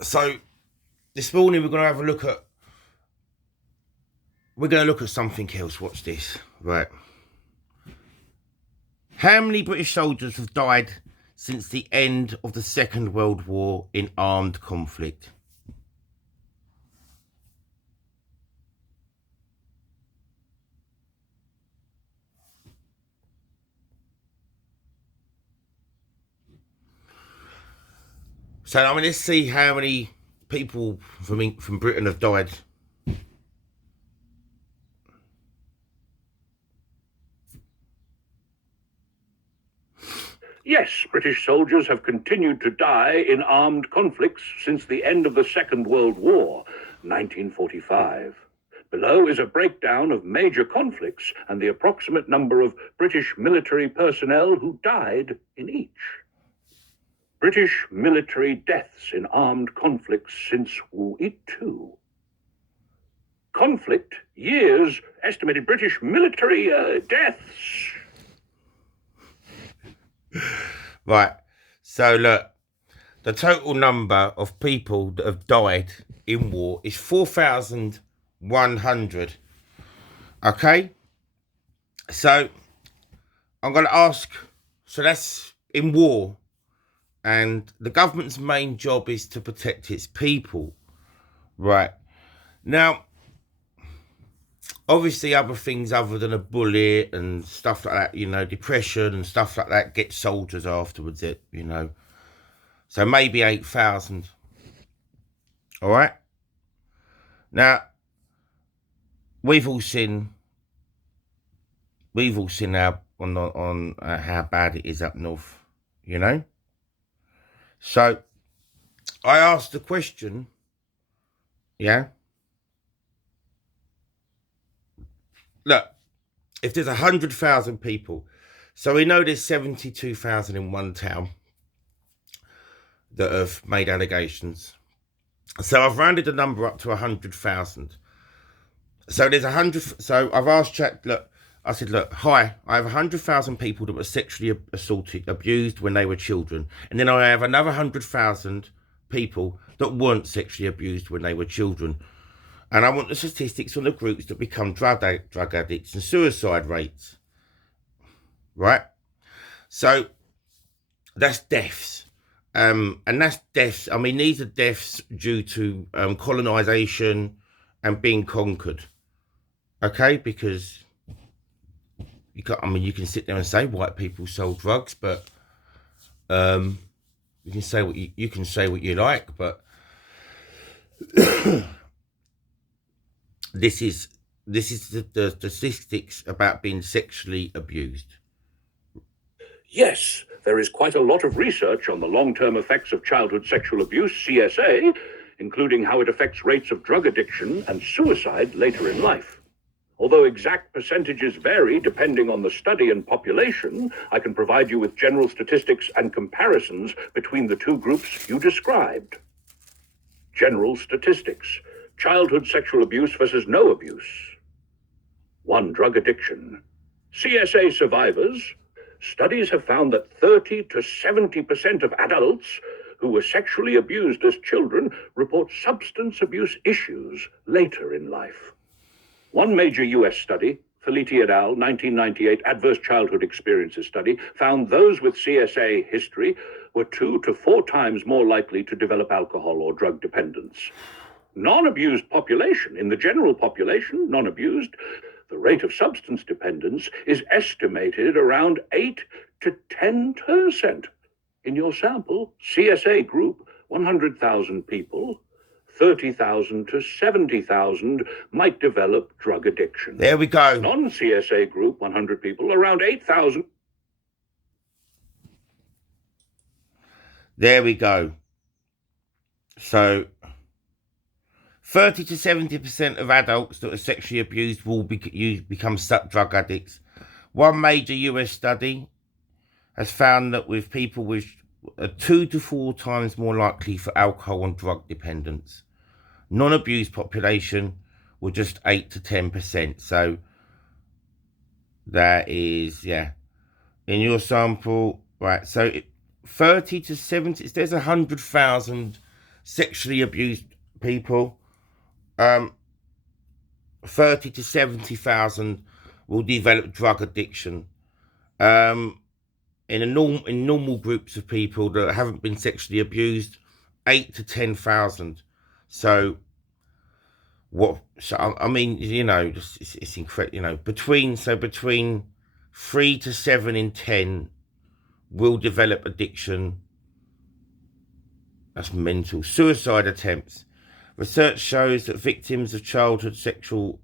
So this morning we're going to look at something else. Watch this. Right. How many British soldiers have died since the end of the Second World War in armed conflict? So let's see how many people from Britain have died. Yes, British soldiers have continued to die in armed conflicts since the end of the Second World War, 1945. Below is a breakdown of major conflicts and the approximate number of British military personnel who died in each. British military deaths in armed conflicts since World War II. Conflict years, estimated British military deaths. Right. So look, the total number of people that have died in war is 4,100. Okay. So I'm going to ask. So that's in war, and the government's main job is to protect its people. Right. Now, obviously, other things other than a bullet and stuff like that, depression and stuff like that, get soldiers afterwards. So maybe 8,000. All right. Now, we've all seen how on how bad it is up north. So I asked the question. Yeah. Look, if there's 100,000 people, so we know there's 72,000 in one town that have made allegations. So I've rounded the number up to 100,000. So there's 100. So I've asked chat. Look, I said, look, hi. I have 100,000 people that were sexually assaulted, abused when they were children, and then I have another 100,000 people that weren't sexually abused when they were children. And I want the statistics on the groups that become drug addicts and suicide rates. Right? So that's deaths. And that's deaths. I mean, these are deaths due to colonization and being conquered. Okay? Because you can sit there and say white people sold drugs, but you can say what you like, but this is the statistics about being sexually abused. Yes, there is quite a lot of research on the long-term effects of childhood sexual abuse, CSA, including how it affects rates of drug addiction and suicide later in life. Although exact percentages vary depending on the study and population, I can provide you with general statistics and comparisons between the two groups you described. General statistics: childhood sexual abuse versus no abuse. 1. Drug addiction. CSA survivors. Studies have found that 30 to 70% of adults who were sexually abused as children report substance abuse issues later in life. One major US study, Felitti et al., 1998 Adverse Childhood Experiences Study, found those with CSA history were 2 to 4 times more likely to develop alcohol or drug dependence. Non-abused population, in the general population, non-abused, the rate of substance dependence is estimated around 8 to 10%. In your sample, CSA group, 100,000 people, 30,000 to 70,000 might develop drug addiction. There we go. Non-CSA group, 100 people, around 8,000. There we go. So 30 to 70% of adults that are sexually abused will become drug addicts. One major US study has found that with people with 2 to 4 times more likely for alcohol and drug dependence. Non-abused population were just 8 to 10%. So that is, yeah. In your sample, right, so 30 to 70, there's 100,000 sexually abused people, 30 to 70,000 will develop drug addiction. In normal groups of people that haven't been sexually abused, 8 to 10,000. So what? So I mean, you know, it's incredible. You know, between 3 to 7 in 10 will develop addiction. That's mental. Suicide attempts. Research shows that victims of childhood sexual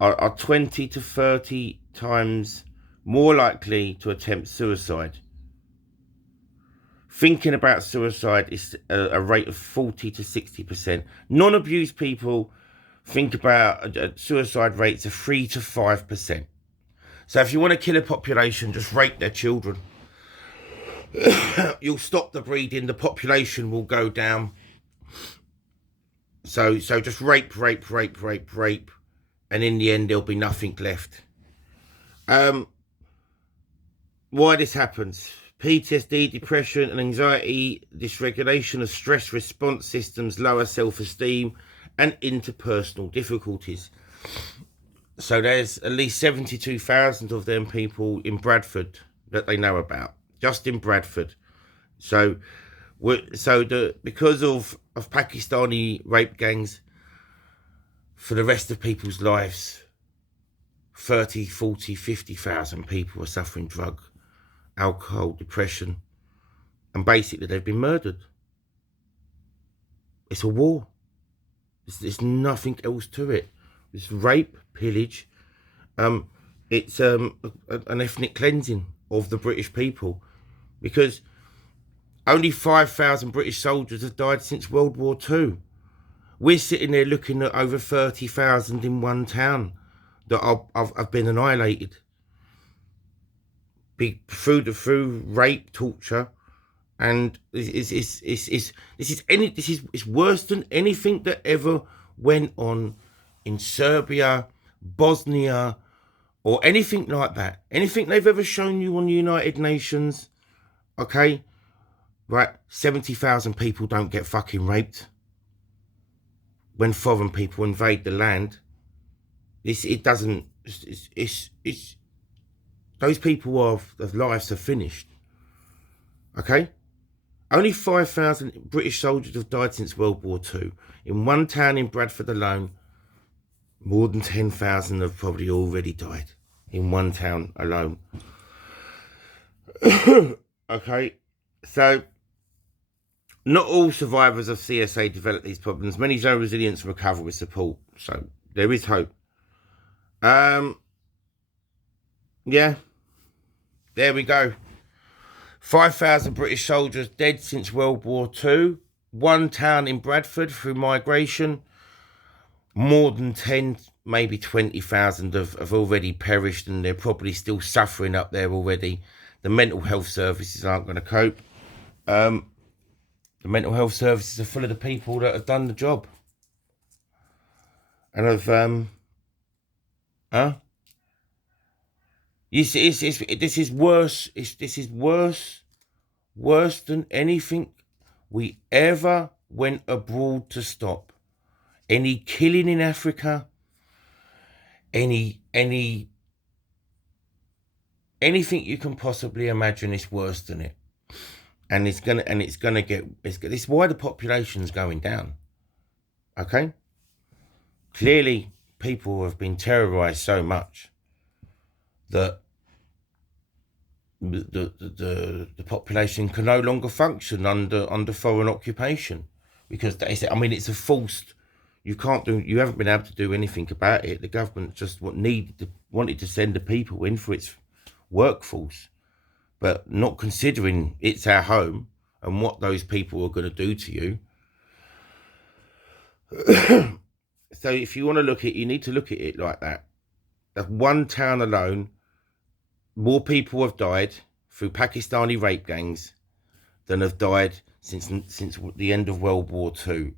are 20 to 30 times more likely to attempt suicide. Thinking about suicide is a rate of 40 to 60%. Non-abused people think about suicide rates of 3 to 5%. So if you want to kill a population, just rape their children. You'll stop the breeding, the population will go down. So just rape, and in the end there'll be nothing left. Why this happens? PTSD, depression and anxiety, dysregulation of stress response systems, lower self-esteem and interpersonal difficulties. So there's at least 72,000 of them people in Bradford that they know about, just in Bradford. So because of Pakistani rape gangs, for the rest of people's lives, 30, 40, 50,000 people are suffering drug, alcohol, depression, and basically they've been murdered. It's a war. There's nothing else to it. It's rape, pillage. It's an ethnic cleansing of the British people, because only 5,000 British soldiers have died since World War II. We're sitting there looking at over 30,000 in one town that have been annihilated. Through rape, torture, and it's worse than anything that ever went on in Serbia, Bosnia, or anything like that. Anything they've ever shown you on the United Nations, okay? Right, 70,000 people don't get fucking raped when foreign people invade the land. Those people their lives are finished. Okay? Only 5,000 British soldiers have died since World War II. In one town in Bradford alone, more than 10,000 have probably already died. In one town alone. Okay? So, not all survivors of CSA develop these problems. Many show resilience and recover with support. So, there is hope. Yeah. There we go. 5,000 British soldiers dead since World War II. One town in Bradford through migration. More than 10, maybe 20,000 have already perished, and they're probably still suffering up there already. The mental health services aren't going to cope. The mental health services are full of the people that have done the job. And this is worse. This is worse than anything we ever went abroad to stop. Any killing in Africa, anything you can possibly imagine is worse than it. And this is why the population's going down. Okay? Clearly people have been terrorized so much that the population can no longer function under foreign occupation, because they say, I mean, it's a forced. You haven't been able to do anything about it. The government just wanted to send the people in for its workforce, but not considering it's our home and what those people are going to do to you. So if you want to look at it, you need to look at it like that. That one town alone, more people have died through Pakistani rape gangs than have died since the end of World War II.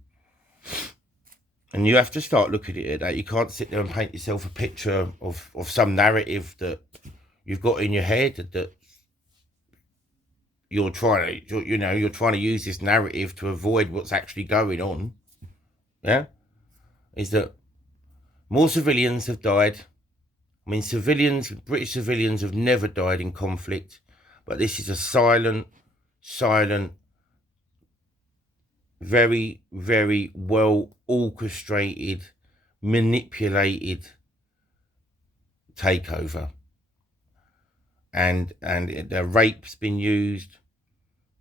And you have to start looking at it that. You can't sit there and paint yourself a picture of some narrative that you've got in your head that you're trying to use this narrative to avoid what's actually going on. Yeah, is that more civilians have died. I mean, British civilians have never died in conflict, but this is a silent, very, very well orchestrated, manipulated takeover. And the rape's been used.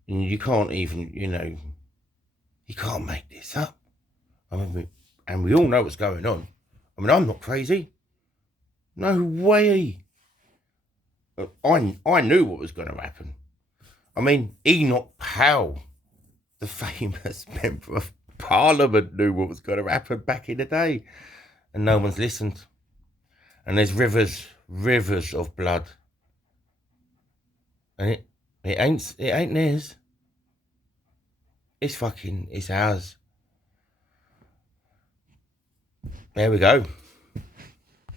And you can't even, you can't make this up. I mean, and we all know what's going on. I mean, I'm not crazy. No way. I knew what was going to happen. I mean, Enoch Powell, the famous member of Parliament, knew what was going to happen back in the day. And no one's listened. And there's rivers of blood. And it ain't theirs. It's ours. There we go.